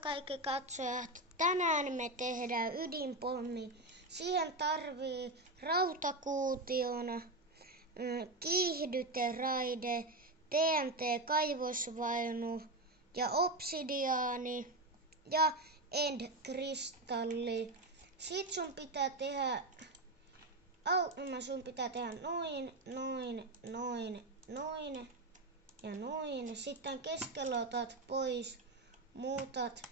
kaikki katsojat. Tänään me tehdään ydinpommi. Siihen tarvii rautakuution, kiihdyteraide, TNT-kaivosvaunu ja obsidiaani ja end-kristalli. Sit sun pitää tehdä noin ja noin. Sitten keskellä otat pois, muutat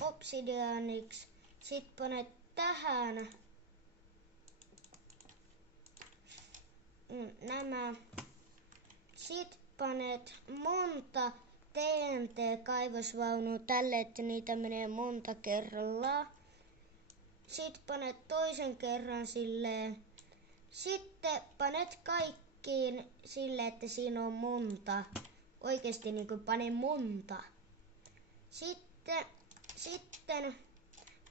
obsidiaaniksi. Sitten panet tähän nämä. Sitten panet monta TNT-kaivosvaunua tälle, että niitä menee monta kerrallaan. Sitten panet toisen kerran silleen. Sitten panet kaikkiin silleen, että siinä on monta. Oikeesti niin kuin pane monta. Sitten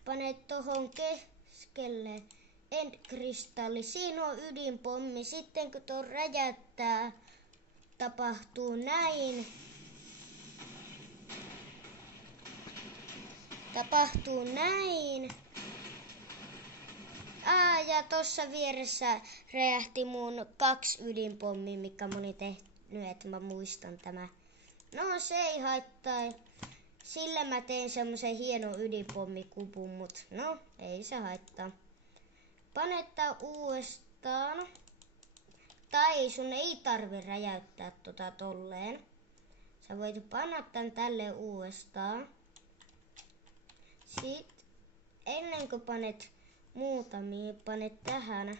panet tohon keskelle end-kristalli. Siinä on ydinpommi. Sitten kun tuo räjäyttää, tapahtuu näin. Ja tossa vieressä räjähti mun 2 ydinpommia, mikä mä olin tehnyt, että mä muistan tämä. No se ei haittaa. Sillä mä tein semmosen hienon ydinpommikupun, mut no ei se haittaa. Panetta uudestaan. Tai sun ei tarvi räjäyttää tolleen. Sä voit panna tän tälle uudestaan. Sitten ennen kuin panet muutamia, panet tähän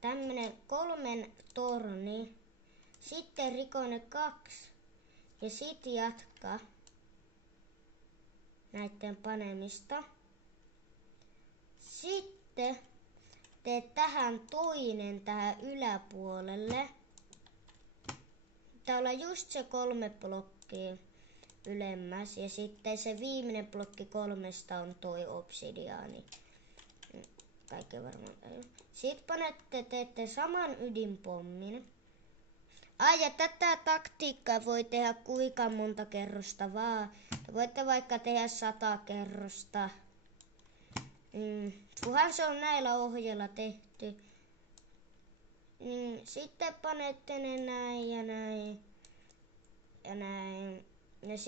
tämmönen 3 torni. Sitten rikoinen 2. Ja sit jatka näitten panemista. Sitten teet tähän toinen tähän yläpuolelle. Pitää olla just se 3 blokkia ylemmäs. Ja sitten se viimeinen blokki 3 on toi obsidiaani. Kaikki varmaan. Sitten teette saman ydinpommin. Ja tätä taktiikkaa voi tehdä kuinka monta kerrosta vaan. Voitte vaikka tehdä 100 kerrosta. Kunhan se on näillä ohjeilla tehty. Sitten panette ne näin ja näin. Ja näin. Ja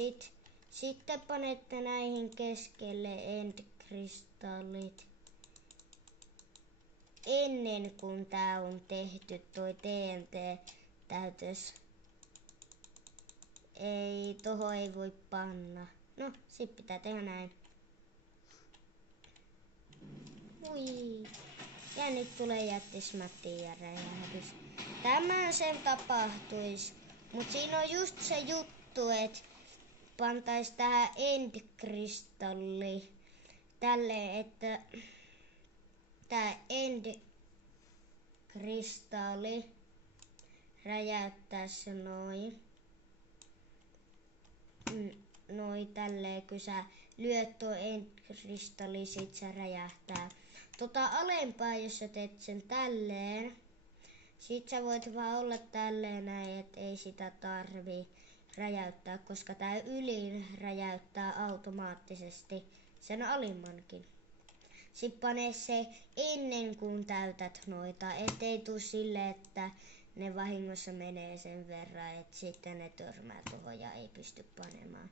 sitten panette näihin keskelle end-kristallit. Ennen kuin tää on tehty toi TNT-täytös. Toho ei voi panna. No, sit pitää tehdä näin. Ui. Ja nyt tulee jättismätti ja räjähdys. Tämä sen tapahtuis. Mut siinä on just se juttu, että pantais tähän end-kristalli. Tälle, että tää end-kristalli räjäyttää se noin. Noin tälleen, kun sä lyöt tuo end-kristalli, sit se räjähtää. Alempaa, jos sä teet sen tälleen. Sit sä voit vaan olla tälleen näin, et ei sitä tarvii räjäyttää, koska tää ylin räjäyttää automaattisesti sen alimmankin. Sit pane se ennen kuin täytät noita, ettei tuu silleen, että ne vahingossa menee sen verran, että sitten ne törmää tuohon ja ei pysty panemaan.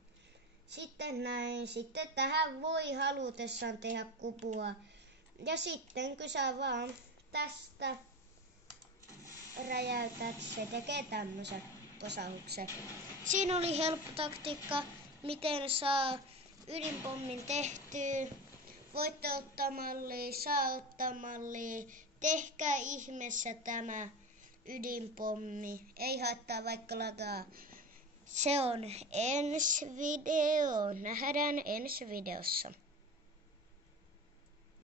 Sitten näin, sitten tähän voi halutessaan tehdä kupua. Ja sitten kun sä vaan tästä räjäytät, se tekee tämmösen kosahuksen. Siinä oli helppo taktiikka, miten saa ydinpommin tehtyä. Voitte ottaa mallia, saa ottaa mallia. Tehkää ihmeessä tämä ydinpommi. Ei haittaa vaikka lataa. Se on ensi video. Nähdään ensi videossa.